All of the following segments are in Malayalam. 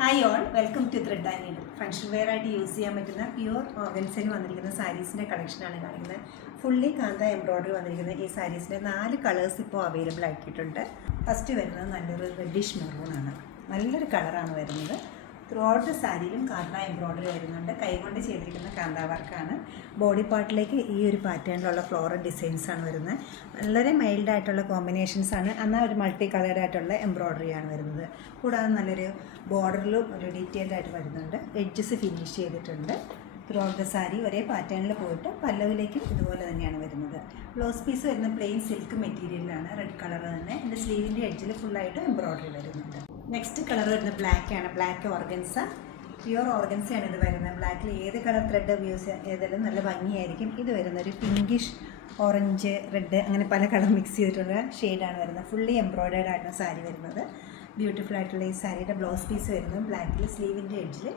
Hi all, welcome to thread and needle. Function wear ആയിട്ട് യൂസ് ചെയ്യാൻ പറ്റുന്ന പ്യുവർ ഓർഗൻസിൽ വന്നിരിക്കുന്ന സാരീസിൻ്റെ കളക്ഷനാണ് കാണിക്കുന്നത്. ഫുള്ളി കാന്ത എംബ്രോയ്ഡറി വന്നിരിക്കുന്ന ഈ സാരീസിൻ്റെ 4 കളേഴ്സ് ഇപ്പോൾ അവൈലബിൾ ആക്കിയിട്ടുണ്ട്. ഫസ്റ്റ് വരുന്നത് നല്ലൊരു റെഡിഷ് മെറൂണാണ്. നല്ലൊരു കളറാണ് വരുന്നത്. ത്രൂ ഔട്ട് സാരിയിലും കാന്ത എംബ്രോയ്ഡറി വരുന്നുണ്ട്. കൈകൊണ്ട് ചെയ്തിരിക്കുന്ന കാന്ത വർക്കാണ്. ബോഡി പാർട്ടിലേക്ക് ഈ ഒരു പാറ്റേണിലുള്ള ഫ്ലോറൽ ഡിസൈൻസാണ് വരുന്നത്. വളരെ മൈൽഡായിട്ടുള്ള കോമ്പിനേഷൻസാണ്. എന്നാൽ ഒരു മൾട്ടി കളേർഡ് ആയിട്ടുള്ള എംബ്രോയ്ഡറിയാണ് വരുന്നത്. കൂടാതെ നല്ലൊരു ബോർഡറിലും ഒരു ഡീറ്റെയിൽഡ് ആയിട്ട് വരുന്നുണ്ട്. എഡ്ജസ് ഫിനിഷ് ചെയ്തിട്ടുണ്ട്. ത്രൂ ഔട്ട് ദ സാരി ഒരേ പാറ്റേണിൽ പോയിട്ട് പല്ലവിലേക്കും ഇതുപോലെ തന്നെയാണ് വരുന്നത്. ബ്ലൗസ് പീസ് വരുന്ന പ്ലെയിൻ സിൽക്ക് മെറ്റീരിയലാണ്, റെഡ് കളർ തന്നെ. എൻ്റെ സ്ലീവിൻ്റെ എഡ്ജിൽ ഫുള്ളായിട്ട് എംബ്രോയ്ഡറി വരുന്നുണ്ട്. നെക്സ്റ്റ് കളർ വരുന്നത് ബ്ലാക്കാണ്. ബ്ലാക്ക് ഓർഗൻസ, പ്യുവർ ഓർഗൻസയാണ് ഇത് വരുന്നത്. ബ്ലാക്കിൽ ഏത് കളർ ത്രെഡ് യൂസ് ചെയ്താലും നല്ല ഭംഗിയായിരിക്കും. ഇത് വരുന്നൊരു പിങ്കിഷ്, ഓറഞ്ച്, റെഡ് അങ്ങനെ പല കളർ മിക്സ് ചെയ്തിട്ടുള്ള ഷെയ്ഡാണ് വരുന്നത്. ഫുള്ളി എംബ്രോയ്ഡേർഡ് ആയിട്ടാണ് സാരി വരുന്നത്. ബ്യൂട്ടിഫുൾ ആയിട്ടുള്ള ഈ സാരിയുടെ ബ്ലൗസ് പീസ് വരുന്നത് ബ്ലാക്കിൽ സ്ലീവിൻ്റെ എഡ്ജിൽ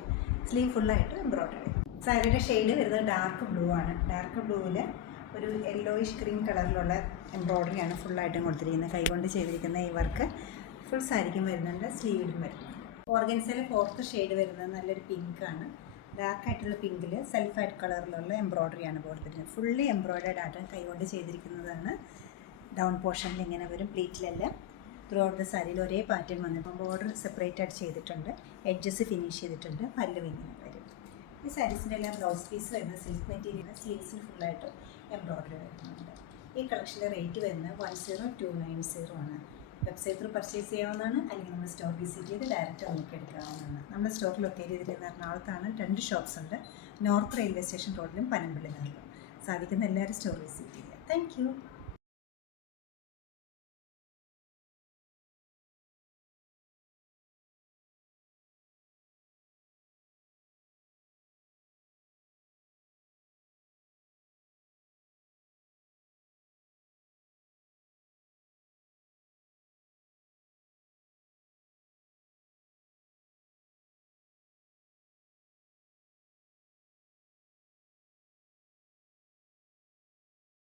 സ്ലീവ് ഫുള്ളായിട്ട് എംബ്രോയ്ഡറി. സാരിയുടെ ഷെയ്ഡ് വരുന്നത് ഡാർക്ക് ബ്ലൂ ആണ്. ഡാർക്ക് ബ്ലൂവിൽ ഒരു യെല്ലോയിഷ് ക്രീം കളറിലുള്ള എംബ്രോയ്ഡറിയാണ് ഫുള്ളായിട്ടും കൊടുത്തിരിക്കുന്നത്. കൈകൊണ്ട് ചെയ്തിരിക്കുന്ന ഈ വർക്ക് ഫുൾ സാരിക്കും വരുന്നുണ്ട്, സ്ലീവിലും വരുന്നുണ്ട്. ഓർഗൻസയിൽ 4th ഷെയ്ഡ് വരുന്നത് നല്ലൊരു പിങ്കാണ്. ഡാർക്കായിട്ടുള്ള പിങ്കിൽ സെൽഫ് കളറിലുള്ള എംബ്രോയ്ഡറിയാണ് കൊടുത്തിരിക്കുന്നത്. ഫുള്ളി എംബ്രോയ്ഡേർഡ് ആയിട്ട് കൈകൊണ്ട് ചെയ്തിരിക്കുന്നതാണ്. ഡൗൺ പോർഷനിൽ ഇങ്ങനെ വരും, പ്ലീറ്റിലെല്ലാം. ത്രൂ ഔട്ട് ദ സാരിയിൽ ഒരേ പാറ്റേൺ വന്നപ്പോൾ ബോർഡർ സെപ്പറേറ്റ് ആയിട്ട് ചെയ്തിട്ടുണ്ട്. എഡ്ജസ് ഫിനിഷ് ചെയ്തിട്ടുണ്ട്. പല്ല് ഇങ്ങനെ വരും. ഈ സാരീസിൻ്റെ എല്ലാം ബ്ലൗസ് പീസ് വരുന്നത് സിൽക്ക് മെറ്റീരിയൽ, സ്ലീവ്സിൽ ഫുള്ളായിട്ട് എംബ്രോയ്ഡറി വരുന്നുണ്ട്. ഈ കളക്ഷൻ്റെ റേറ്റ് വരുന്നത് 10290 ആണ്. വെബ്സൈറ്റ് ത്രൂ പർച്ചേസ് ചെയ്യാവുന്നതാണ്, അല്ലെങ്കിൽ നമ്മൾ സ്റ്റോർ വിസിറ്റ് ചെയ്ത് ഡയറക്റ്റ് നോക്കിയെടുക്കാവുന്നതാണ്. നമ്മുടെ സ്റ്റോർ ലൊക്കേറ്റ് ചെയ്തിരിക്കുന്ന എറണാകുളത്താണ്. 2 ഷോപ്സ് ഉണ്ട്. നോർത്ത് റെയിൽവേ സ്റ്റേഷൻ റോഡിലും പനമ്പിള്ളി നാട്ടിലും. സാധിക്കുന്ന എല്ലാവരും സ്റ്റോർ വിസിറ്റ് ചെയ്യുക. Thank you.